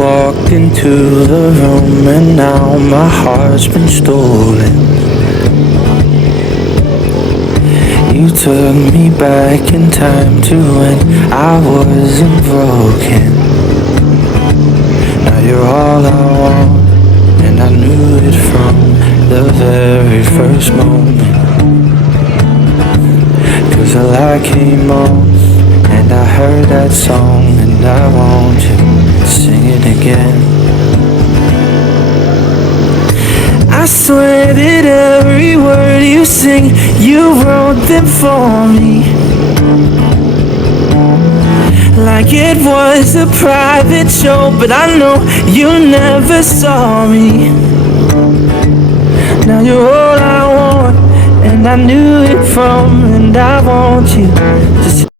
walked into the room and now my heart's been stolen. You took me back in time to when I wasn't broken. Now you're all I want, and I knew it from the very first moment. 'Cause the light came on and I heard that song, and I want you to sing it again. I swear that every word you sing, you wrote them for me, like it was a private show. But I know you never saw me. Now you're all I want, and I knew it from, and I want you to